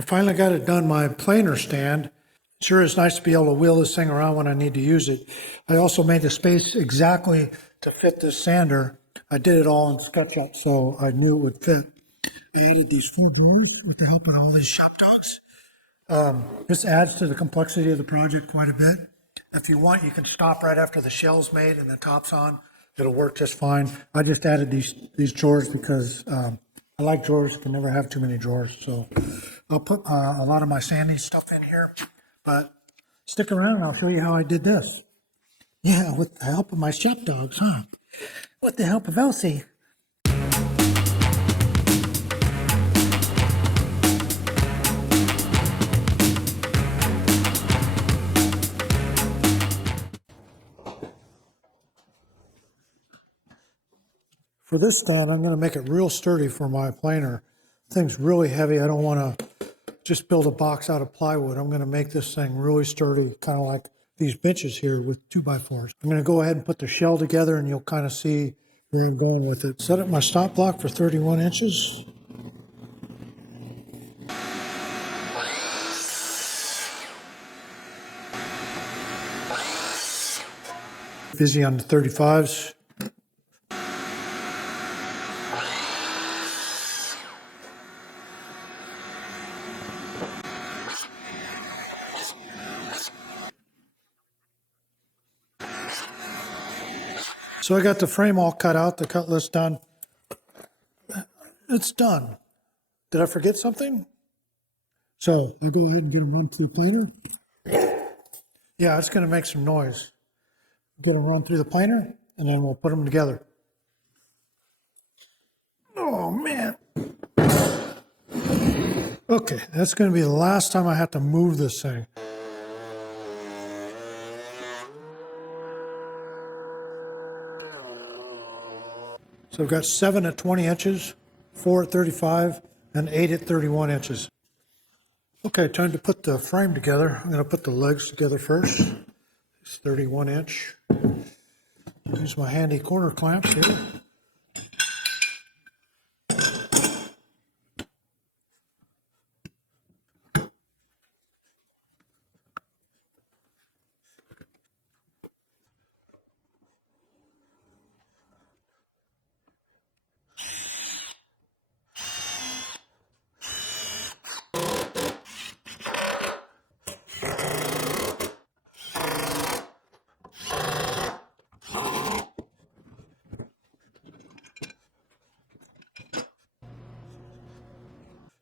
I finally got it done, my planer stand. Sure is nice to be able to wheel this thing around when I need to use it. I also made the space exactly to fit this sander. I did it all in SketchUp, so I knew it would fit. I added these full drawers with the help of all these shop dogs. This adds to the complexity of the project quite a bit. If you want, you can stop right after the shell's made and the top's on. It'll work just fine. I just added these drawers because I like drawers, can never have too many drawers. So I'll put a lot of my sandy stuff in here, but stick around and I'll show you how I did this. Yeah, with the help of my shop dogs, huh? With the help of Elsie. For this stand, I'm going to make it real sturdy for my planer. The thing's really heavy. I don't want to just build a box out of plywood. I'm going to make this thing really sturdy, kind of like these benches here with 2x4s. I'm going to go ahead and put the shell together and you'll kind of see where I'm going with it. Set up my stop block for 31 inches. Busy on the 35s. So I got the frame all cut out, the cut list done. It's done. Did I forget something? So I'll go ahead and get them run through the planer. Yeah, it's going to make some noise. Get them run through the planer, and then we'll put them together. Oh, man. Okay, that's going to be the last time I have to move this thing. So I've got 7 at 20 inches, 4 at 35, and 8 at 31 inches. Okay, time to put the frame together. I'm going to put the legs together first. It's 31 inch. Use my handy corner clamps here.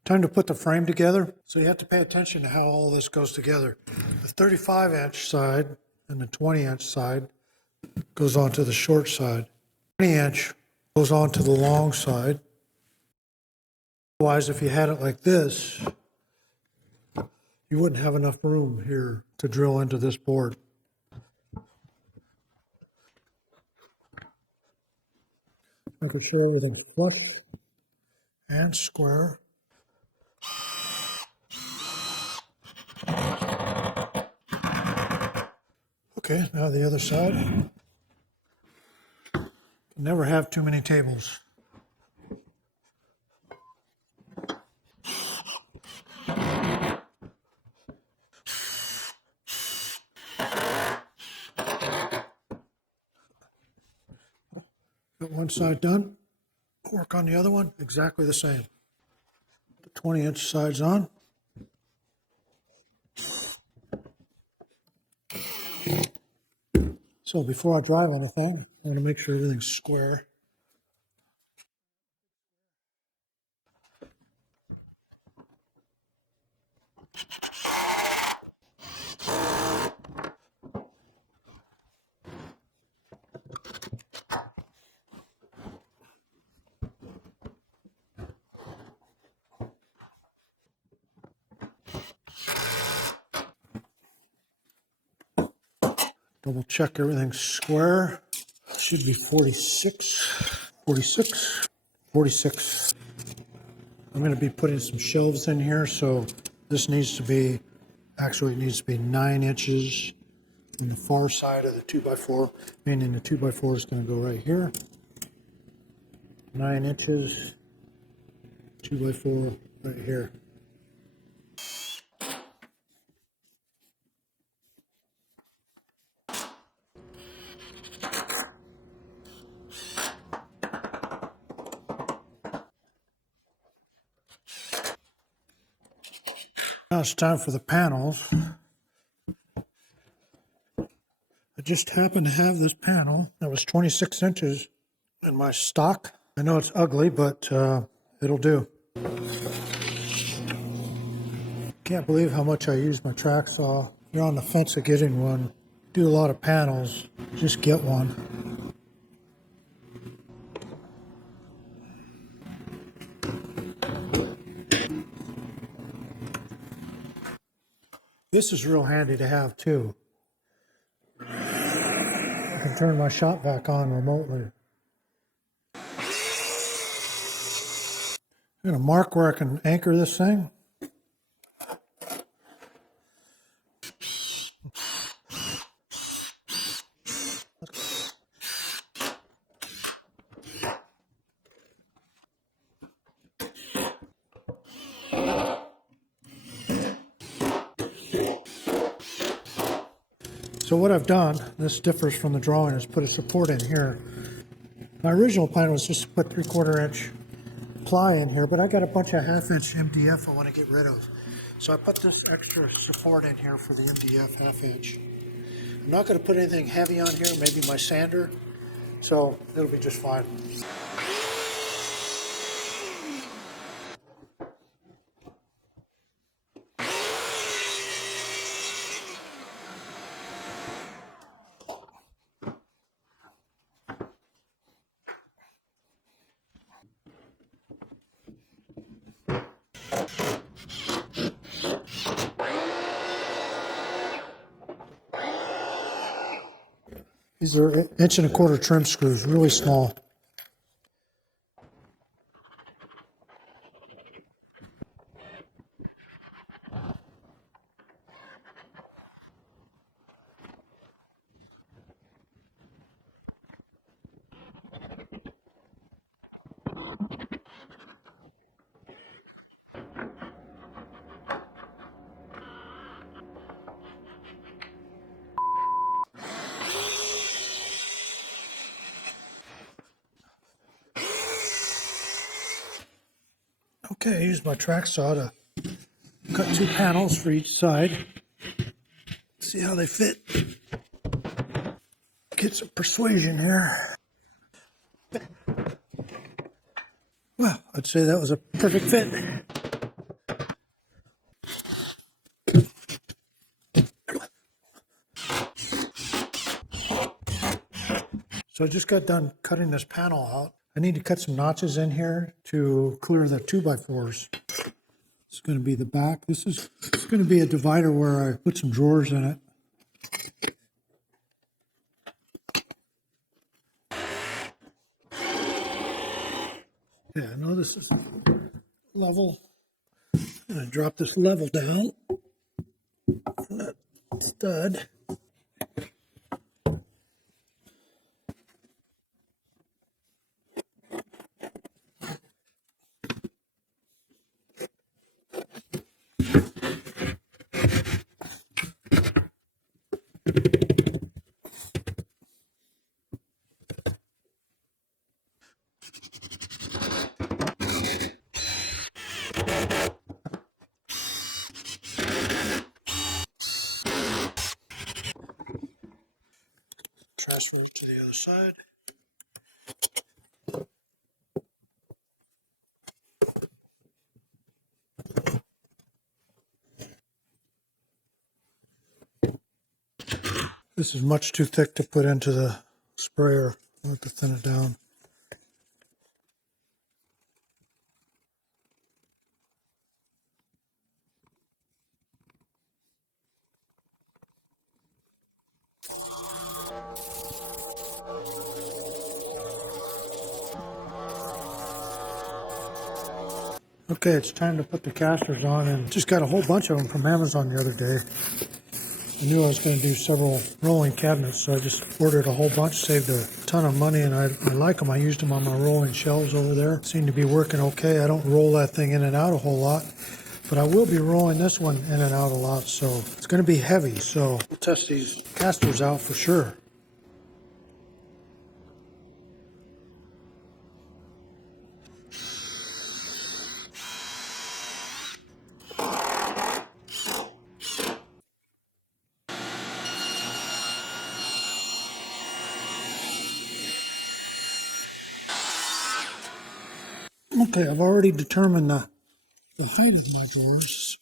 Time to put the frame together. So you have to pay attention to how all this goes together. The 35 inch side and the 20 inch side goes onto the short side. 20 inch goes onto the long side. Otherwise, if you had it like this, you wouldn't have enough room here to drill into this board. Making sure everything's flush and square. Okay, now the other side. Never have too many tables. Got one side done. Work on the other one, exactly the same. The 20 inch side's on. So before I drive anything, I want to make sure everything's square. Double check everything's square. Should be 46, 46, 46. I'm going to be putting some shelves in here, so this needs to be, actually it needs to be 9 inches on the far side of the 2x4, meaning the 2x4 is going to go right here. 9 inches, 2x4 right here. Now it's time for the panels. I just happened to have this panel that was 26 inches in my stock. I know it's ugly, but it'll do. Can't believe how much I use my track saw. If you're on the fence of getting one, do a lot of panels, just get one. This is real handy to have too. I can turn my shop vac on remotely. I'm going to mark where I can anchor this thing. So what I've done, this differs from the drawing, is put a support in here. My original plan was just to put 3/4 inch ply in here, but I got a bunch of 1/2 inch MDF I want to get rid of. So I put this extra support in here for the MDF 1/2 inch. I'm not going to put anything heavy on here, maybe my sander, so it'll be just fine. These are 1.25" trim screws, really small. Okay, I used my track saw to cut 2 panels for each side. See how they fit. Get some persuasion here. Well, I'd say that was a perfect fit. So I just got done cutting this panel out. I need to cut some notches in here to clear the 2x4s. It's going to be the back. This is going to be a divider where I put some drawers in it. Yeah, I know this is level. I'm going to drop this level down. That stud. Transfer it to the other side. This is much too thick to put into the sprayer. I'll have to thin it down. Okay, it's time to put the casters on, and just got a whole bunch of them from Amazon the other day. I knew I was going to do several rolling cabinets, so I just ordered a whole bunch, saved a ton of money, and I like them. I used them on my rolling shelves over there. Seem to be working okay. I don't roll that thing in and out a whole lot, but I will be rolling this one in and out a lot, so it's going to be heavy. So we'll test these casters out for sure. Okay, I've already determined the height of my drawers,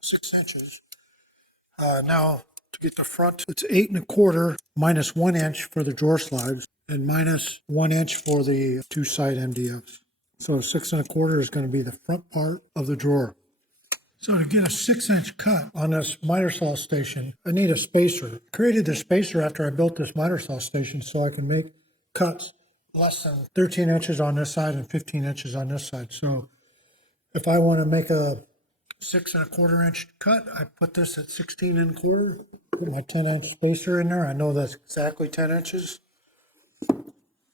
6 inches. Now, to get the front, it's 8 1/4 minus 1 inch for the drawer slides and minus 1 inch for the 2 side MDFs. So 6 1/4 is going to be the front part of the drawer. So to get a 6-inch cut on this miter saw station, I need a spacer. I created the spacer after I built this miter saw station so I can make cuts less than 13 inches on this side and 15 inches on this side. So if I want to make a 6 1/4 inch cut, I put this at 16 1/4, put my 10-inch spacer in there. I know that's exactly 10 inches.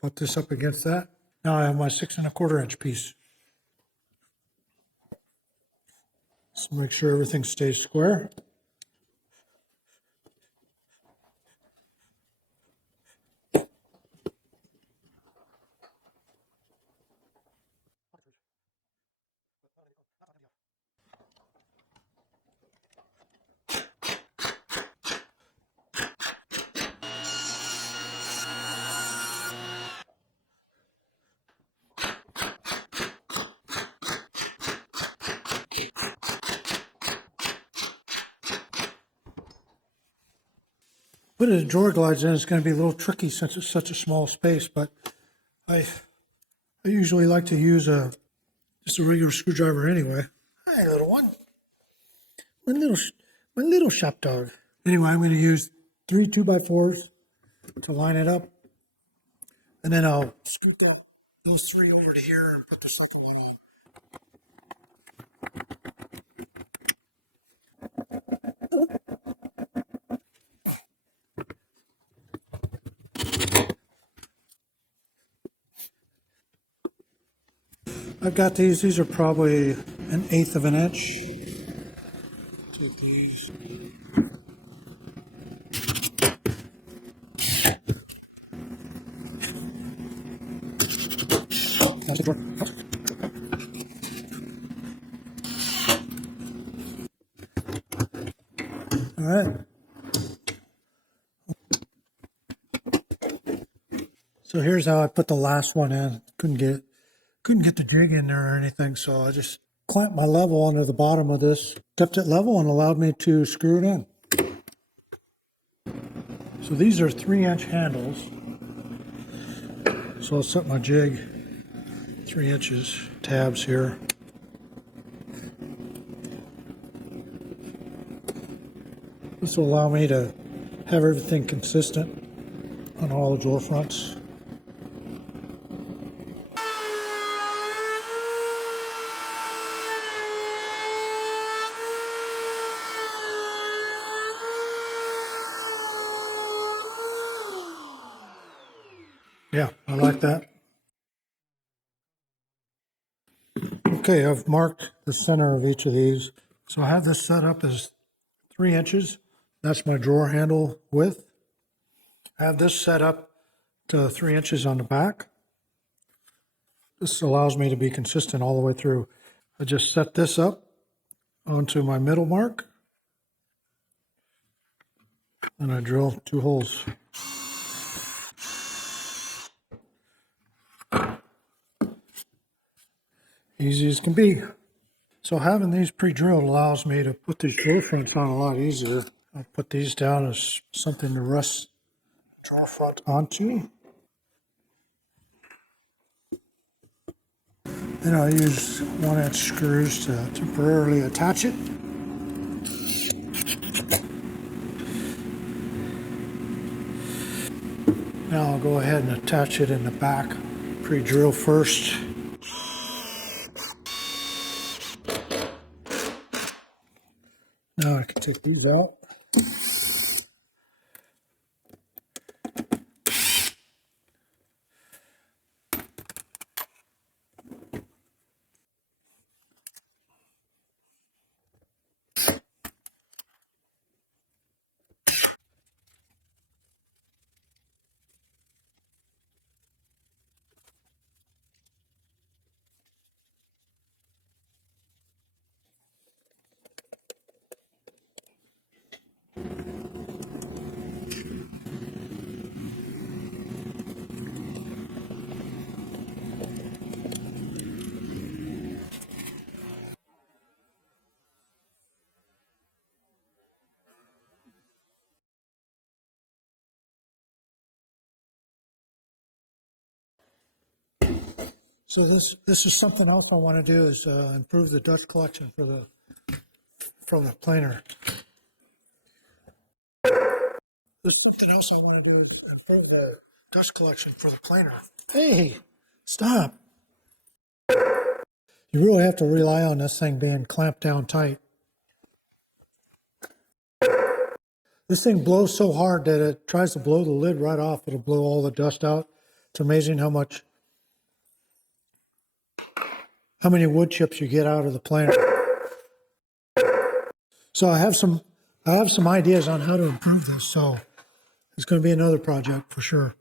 Put this up against that. Now I have my 6 1/4 inch piece. So make sure everything stays square. Putting the drawer glides in is going to be a little tricky since it's such a small space, but I usually like to use just a regular screwdriver anyway. Hi, little one. My little shop dog. Anyway, I'm going to use 3 2x4s to line it up, and then I'll scoop those 3 over to here and put the second one on. I've got these. These are probably 1/8 of an inch. Take these. All right. So here's how I put the last one in. Couldn't get the jig in there or anything, so I just clamped my level onto the bottom of this, kept it level, and allowed me to screw it in. So these are 3-inch handles. So I'll set my jig 3 inches, tabs here. This will allow me to have everything consistent on all the drawer fronts. Yeah, I like that. Okay, I've marked the center of each of these. So I have this set up as 3 inches. That's my drawer handle width. I have this set up to 3 inches on the back. This allows me to be consistent all the way through. I just set this up onto my middle mark, and I drill 2 holes. Easy as can be. So having these pre-drilled allows me to put these drawer fronts on a lot easier. I'll put these down as something to rest drawer front onto. Then I'll use 1-inch screws to temporarily attach it. Now I'll go ahead and attach it in the back. Pre-drill first. Now I can take these out. So this is something else I want to do is improve the dust collection for the planer. There's something else I want to do is improve the dust collection for the planer. Hey, stop. You really have to rely on this thing being clamped down tight. This thing blows so hard that it tries to blow the lid right off. It'll blow all the dust out. It's amazing how many wood chips you get out of the planer. So I have some ideas on how to improve this. So it's going to be another project for sure.